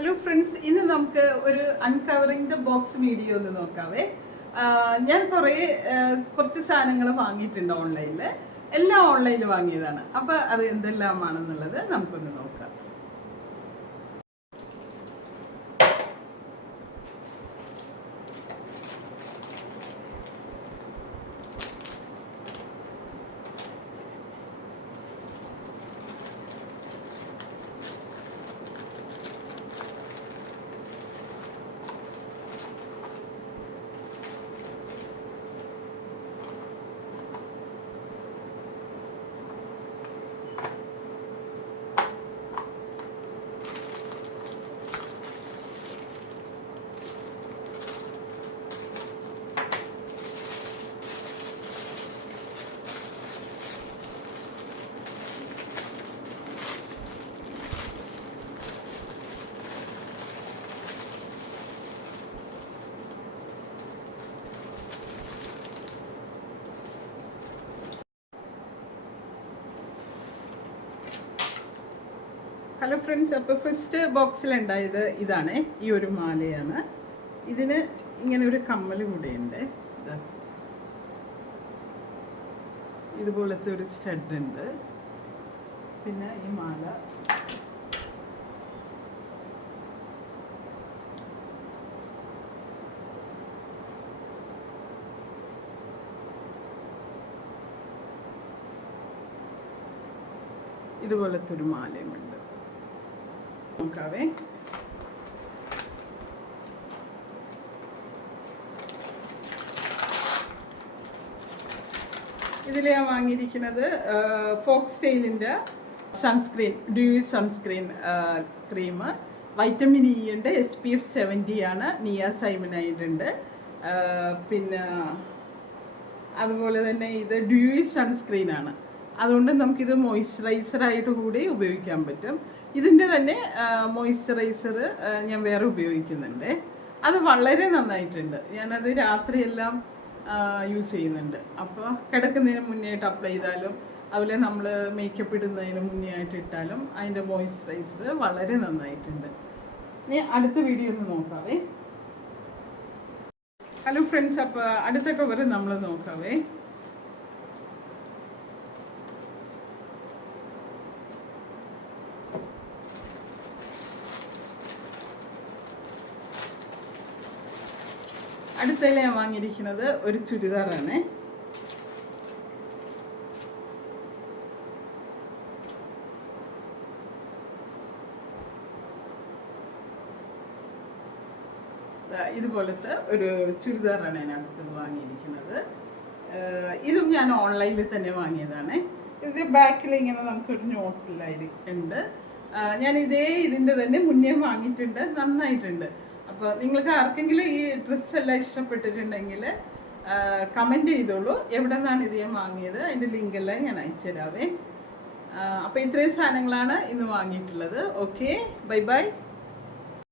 Hello friends, ഇന്ന് നമുക്ക് ഒരു അൺകവറിംഗ് ദ ബോക്സ് വീഡിയോ ഒന്ന് നോക്കാവേ. ഞാൻ കുറച്ച് സാധനങ്ങൾ വാങ്ങിയിട്ടുണ്ട് ഓൺലൈനിൽ. എല്ലാം ഓൺലൈനിൽ വാങ്ങിയതാണ്. അപ്പോൾ അത് എന്തെല്ലാമാണെന്നുള്ളത് നമുക്കൊന്ന് നോക്കാം. ഹലോ ഫ്രണ്ട്സ്, അപ്പോൾ ഫസ്റ്റ് ബോക്സിലുണ്ടായത് ഇതാണ്. ഈ ഒരു മാലയാണ്. ഇതിന് ഇങ്ങനെ ഒരു കമ്മൽ കൂടെയുണ്ട്. ഇതുപോലത്തെ ഒരു സ്റ്റഡ് ഉണ്ട്. പിന്നെ ഈ മാല ഇതുപോലത്തെ ഒരു മാലയുമുണ്ട്. നോക്കാവേ. ഇതിൽ ഞാൻ വാങ്ങിയിരിക്കുന്നത് ഫോക്സ് ടെയിലിൻ്റെ sunscreen, dewy sunscreen cream. Vitamin E ഉണ്ട്, SPF 70 ആണ്, നിയാസൈമനൈഡ് ഉണ്ട്. പിന്നെ അതുപോലെ തന്നെ ഇത് ഡ്യൂയി സൺസ്ക്രീൻ ആണ്. അതുകൊണ്ട് നമുക്കിത് മോയ്സ്ചറൈസറായിട്ട് കൂടി ഉപയോഗിക്കാൻ പറ്റും. ഇതിൻ്റെ തന്നെ മോയ്സ്ചറൈസർ ഞാൻ വേറെ ഉപയോഗിക്കുന്നുണ്ട്. അത് വളരെ നന്നായിട്ടുണ്ട്. ഞാനത് രാത്രിയെല്ലാം യൂസ് ചെയ്യുന്നുണ്ട്. അപ്പോൾ കിടക്കുന്നതിന് മുന്നേയായിട്ട് അപ്ലൈ ചെയ്താലും അതുപോലെ നമ്മൾ മേക്കപ്പ് ഇടുന്നതിന് മുന്നേ ആയിട്ട് ഇട്ടാലും അതിൻ്റെ മോയ്സ്ചറൈസർ വളരെ നന്നായിട്ടുണ്ട്. ഇനി അടുത്ത വീഡിയോ ഒന്ന് നോക്കാവേ. ഹലോ ഫ്രണ്ട്സ്, അപ്പോൾ അടുത്ത കവർ നമ്മൾ നോക്കാവേ. അടുത്തതിൽ ഞാൻ വാങ്ങിയിരിക്കുന്നത് ഒരു ചുരിദാറാണ്. ഇതുപോലത്തെ ഒരു ചുരിദാറാണ് ഞാൻ അടുത്തത് വാങ്ങിയിരിക്കുന്നത്. ഇതും ഞാൻ ഓൺലൈനിൽ തന്നെ വാങ്ങിയതാണ്. ഇത് ബാക്കിൽ ഇങ്ങനെ നമുക്കൊരു നോട്ടിലായിട്ടുണ്ട്. ഞാൻ ഇതിൻ്റെ തന്നെ മുന്നേ വാങ്ങിയിട്ടുണ്ട്. നന്നായിട്ടുണ്ട്. അപ്പോൾ നിങ്ങൾക്ക് ആർക്കെങ്കിലും ഈ ഡ്രസ്സെല്ലാം ഇഷ്ടപ്പെട്ടിട്ടുണ്ടെങ്കിൽ കമൻറ്റ് ചെയ്തോളൂ. എവിടെ നിന്നാണ് ഇത് ഞാൻ വാങ്ങിയത്, അതിൻ്റെ ലിങ്കെല്ലാം ഞാൻ അയച്ചു തരാവേ. അപ്പോൾ ഇത്രയും സാധനങ്ങളാണ് ഇന്ന് വാങ്ങിയിട്ടുള്ളത്. Okay, bye bye.